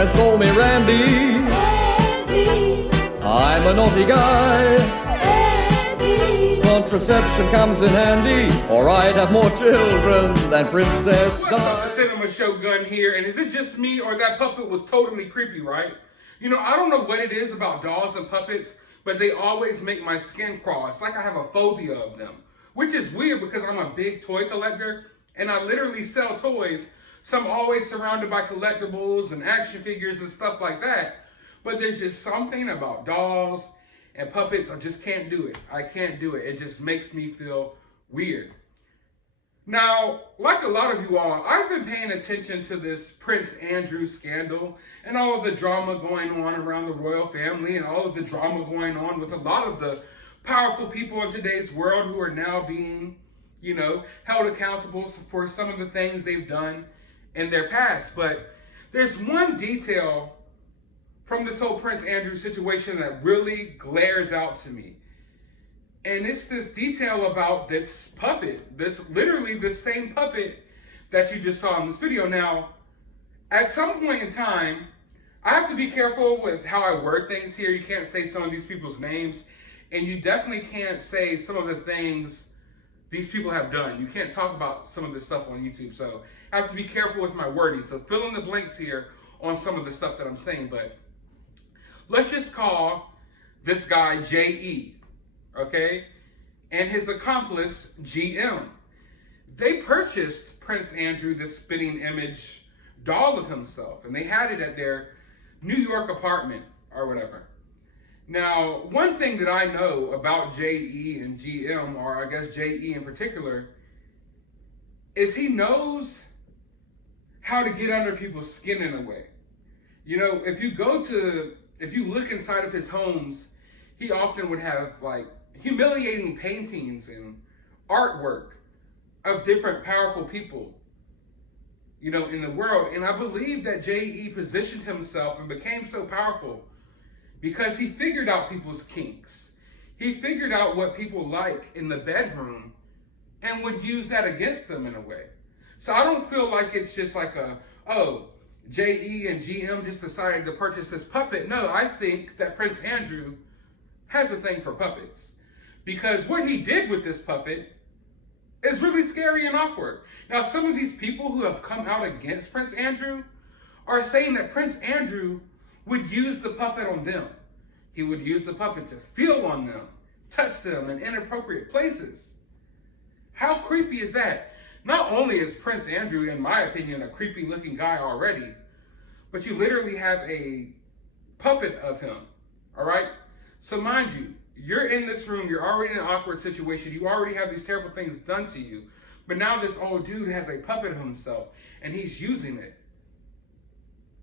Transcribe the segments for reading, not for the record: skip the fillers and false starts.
friends call me Randy. I'm a naughty guy. Contraception comes in handy, or I'd have more children than Princess Di. What's up, the Cinema Shogun here, and is it just me or that puppet was totally creepy, right? You know, I don't know what it is about dolls and puppets, but they always make my skin crawl. It's like I have a phobia of them, which is weird because I'm a big toy collector, and I literally sell toys, so I'm always surrounded by collectibles and action figures and stuff like that. But there's just something about dolls and puppets, I just can't do it. I can't do it. It just makes me feel weird. Now, like a lot of you all, I've been paying attention to this Prince Andrew scandal and all of the drama going on around the royal family and all of the drama going on with a lot of the powerful people in today's world who are now being, you know, held accountable for some of the things they've done in their past. But there's one detail from this whole Prince Andrew situation that really glares out to me. And it's this detail about this puppet, literally this same puppet that you just saw in this video. Now, at some point in time, I have to be careful with how I word things here. You can't say some of these people's names, and you definitely can't say some of the things these people have done. You can't talk about some of this stuff on YouTube, so I have to be careful with my wording. So fill in the blanks here on some of the stuff that I'm saying, but let's just call this guy J.E., okay, and his accomplice, GM. They purchased Prince Andrew this spitting image doll of himself, and they had it at their New York apartment or whatever. Now, one thing that I know about J.E. and GM, or I guess J.E. in particular, is he knows how to get under people's skin in a way. You know, if you look inside of his homes, he often would have like humiliating paintings and artwork of different powerful people, you know, in the world. And I believe that J.E. positioned himself and became so powerful because he figured out people's kinks. He figured out what people like in the bedroom and would use that against them in a way. So I don't feel like it's just like J.E. and GM just decided to purchase this puppet. No, I think that Prince Andrew has a thing for puppets. Because what he did with this puppet is really scary and awkward. Now, some of these people who have come out against Prince Andrew are saying that Prince Andrew would use the puppet on them. He would use the puppet to feel on them, touch them in inappropriate places. How creepy is that? Not only is Prince Andrew, in my opinion, a creepy looking guy already, but you literally have a puppet of him, all right? So mind you, you're in this room, you're already in an awkward situation, you already have these terrible things done to you, but now this old dude has a puppet of himself, and he's using it.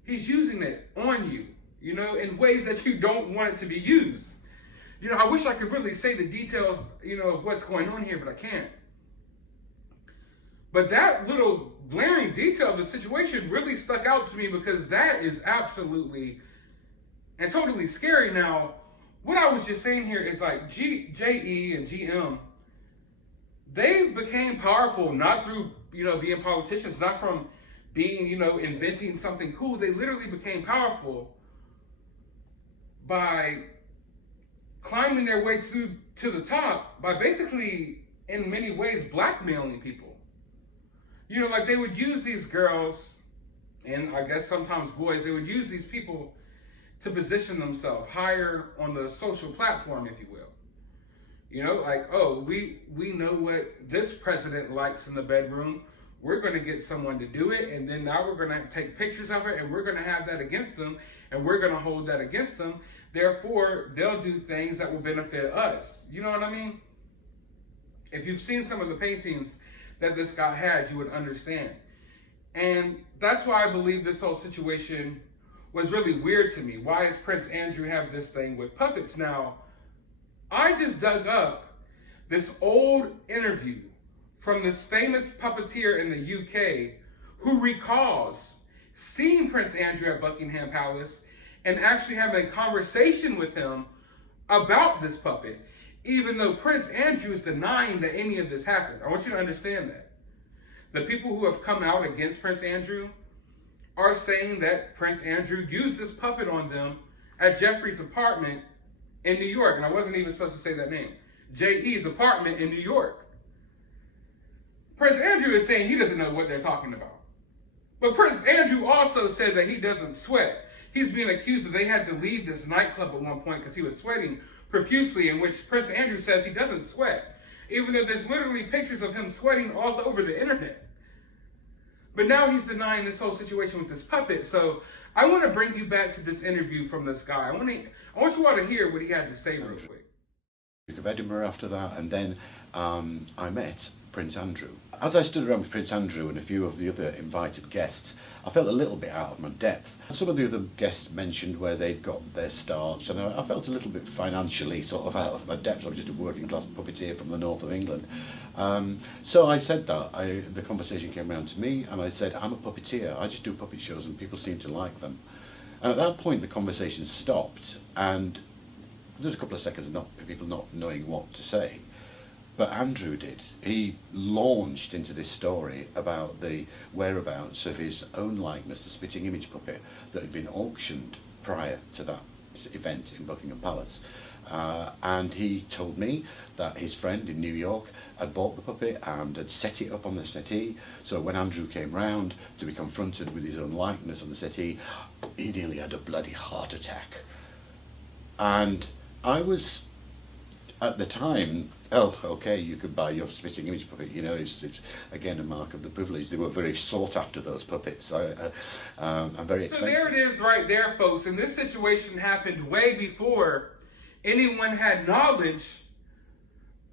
He's using it on you, you know, in ways that you don't want it to be used. You know, I wish I could really say the details, you know, of what's going on here, but I can't. But that little glaring detail of the situation really stuck out to me because that is absolutely and totally scary. Now, what I was just saying here is like J.E. and GM, they became powerful not through, you know, being politicians, not from being, you know, inventing something cool. They literally became powerful by climbing their way to the top by basically, in many ways, blackmailing people. You know, like they would use these girls, and I guess sometimes boys, they would use these people to position themselves higher on the social platform, if you will. You know, like, oh, we know what this president likes in the bedroom. We're going to get someone to do it, and then now we're going to take pictures of it, and we're going to have that against them, and we're going to hold that against them. Therefore, they'll do things that will benefit us. You know what I mean? If you've seen some of the paintings that this guy had, you would understand. And that's why I believe this whole situation was really weird to me. Why does Prince Andrew have this thing with puppets? Now, I just dug up this old interview from this famous puppeteer in the UK who recalls seeing Prince Andrew at Buckingham Palace and actually having a conversation with him about this puppet, even though Prince Andrew is denying that any of this happened. I want you to understand that. The people who have come out against Prince Andrew are saying that Prince Andrew used this puppet on them at Jeffrey's apartment in New York. And I wasn't even supposed to say that name. J.E.'s apartment in New York. Prince Andrew is saying he doesn't know what they're talking about. But Prince Andrew also said that he doesn't sweat. He's being accused that they had to leave this nightclub at one point because he was sweating profusely, in which Prince Andrew says he doesn't sweat, even though there's literally pictures of him sweating all over the internet. But now he's denying this whole situation with this puppet. So I want to bring you back to this interview from this guy. I want you all to hear what he had to say real quick. Duke of Edinburgh after that, and then I met Prince Andrew. As I stood around with Prince Andrew and a few of the other invited guests, I felt a little bit out of my depth. Some of the other guests mentioned where they'd got their starts, and I felt a little bit financially sort of out of my depth. I was just a working class puppeteer from the north of England. So I said that. The conversation came around to me, and I said, I'm a puppeteer. I just do puppet shows, and people seem to like them. And at that point, the conversation stopped, and there was a couple of seconds of people not knowing what to say. But Andrew did. He launched into this story about the whereabouts of his own likeness, the spitting image puppet that had been auctioned prior to that event in Buckingham Palace. And he told me that his friend in New York had bought the puppet and had set it up on the settee. So when Andrew came round to be confronted with his own likeness on the settee, he nearly had a bloody heart attack. And I was, at the time, oh, okay, you could buy your spitting image puppet. You know, it's again a mark of the privilege. They were very sought after, those puppets. I'm very expensive. So there it is right there, folks. And this situation happened way before anyone had knowledge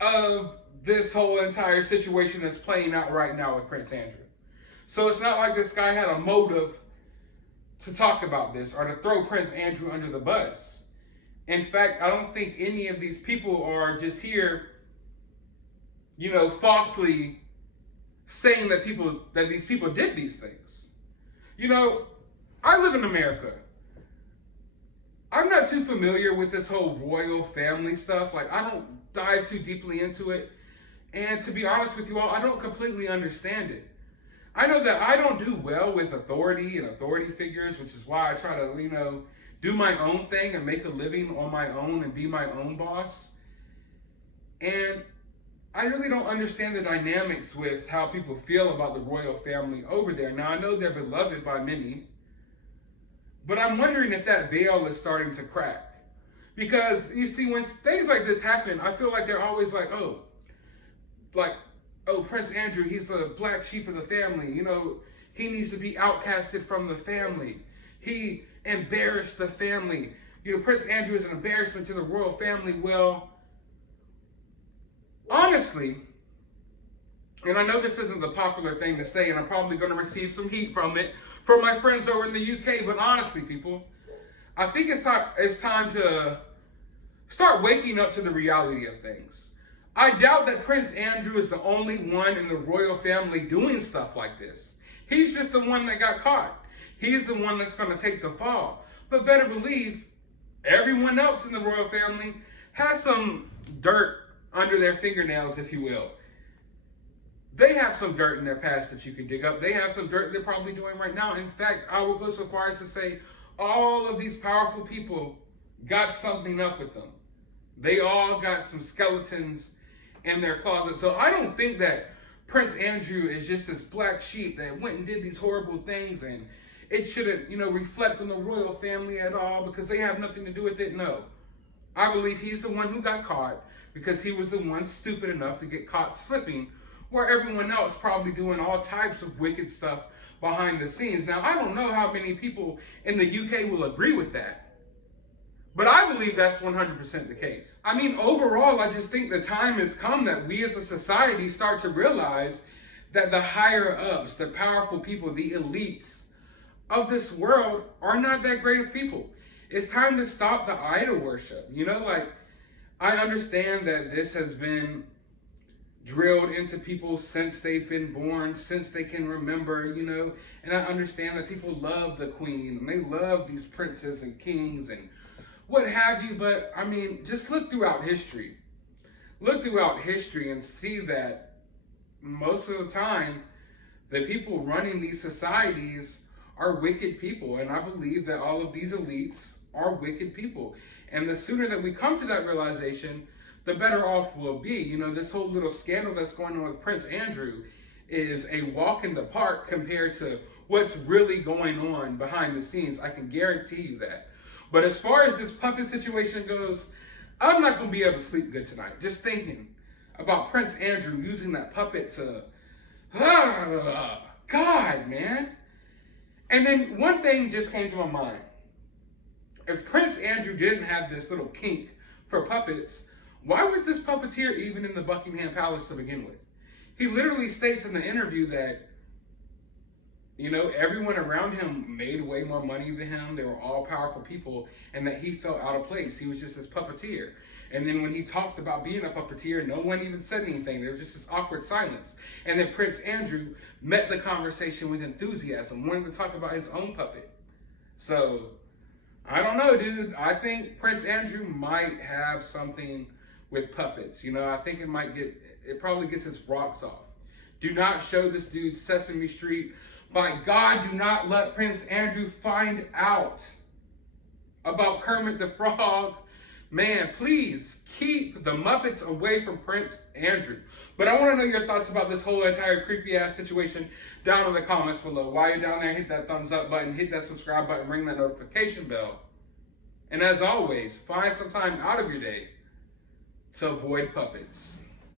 of this whole entire situation that's playing out right now with Prince Andrew. So it's not like this guy had a motive to talk about this or to throw Prince Andrew under the bus. In fact, I don't think any of these people are just here, you know, falsely saying that these people did these things. You know, I live in America. I'm not too familiar with this whole royal family stuff. Like, I don't dive too deeply into it. And to be honest with you all, I don't completely understand it. I know that I don't do well with authority and authority figures, which is why I try to, you know, do my own thing and make a living on my own and be my own boss. And I really don't understand the dynamics with how people feel about the royal family over there. Now, I know they're beloved by many, but I'm wondering if that veil is starting to crack. Because, you see, when things like this happen, I feel like they're always like, oh, Prince Andrew, he's the black sheep of the family. You know, he needs to be outcasted from the family. He embarrassed the family. You know, Prince Andrew is an embarrassment to the royal family. Well, honestly, and I know this isn't the popular thing to say, and I'm probably going to receive some heat from it from my friends over in the UK, but honestly, people, I think it's time to start waking up to the reality of things. I doubt that Prince Andrew is the only one in the royal family doing stuff like this. He's just the one that got caught. He's the one that's going to take the fall. But better believe, everyone else in the royal family has some dirt under their fingernails, if you will. They have some dirt in their past that you can dig up. They have some dirt they're probably doing right now. In fact, I will go so far as to say all of these powerful people got something up with them. They all got some skeletons in their closet. So I don't think that Prince Andrew is just this black sheep that went and did these horrible things and it shouldn't, you know, reflect on the royal family at all because they have nothing to do with it. No. I believe he's the one who got caught because he was the one stupid enough to get caught slipping, where everyone else probably doing all types of wicked stuff behind the scenes. Now, I don't know how many people in the UK will agree with that, but I believe that's 100% the case. I mean, overall, I just think the time has come that we as a society start to realize that the higher ups, the powerful people, the elites of this world are not that great of people. It's time to stop the idol worship. You know, like, I understand that this has been drilled into people since they've been born, since they can remember, you know, and I understand that people love the queen and they love these princes and kings and what have you, but I mean, just look throughout history. Look throughout history and see that most of the time, the people running these societies are wicked people. And I believe that all of these elites are wicked people. And the sooner that we come to that realization, the better off we'll be. You know, this whole little scandal that's going on with Prince Andrew is a walk in the park compared to what's really going on behind the scenes. I can guarantee you that. But as far as this puppet situation goes, I'm not going to be able to sleep good tonight. Just thinking about Prince Andrew using that puppet to, God, man. And then one thing just came to my mind. If Prince Andrew didn't have this little kink for puppets, why was this puppeteer even in the Buckingham Palace to begin with? He literally states in the interview that, you know, everyone around him made way more money than him. They were all powerful people, and that he felt out of place. He was just this puppeteer. And then when he talked about being a puppeteer, no one even said anything. There was just this awkward silence. And then Prince Andrew met the conversation with enthusiasm, wanted to talk about his own puppet. So, I don't know, dude. I think Prince Andrew might have something with puppets. You know, I think it probably gets its rocks off. Do not show this dude Sesame Street. By God, do not let Prince Andrew find out about Kermit the Frog. Man, please keep the Muppets away from Prince Andrew. But I want to know your thoughts about this whole entire creepy ass situation down in the comments below. While you're down there, hit that thumbs up button, hit that subscribe button, ring that notification bell. And as always, find some time out of your day to avoid puppets.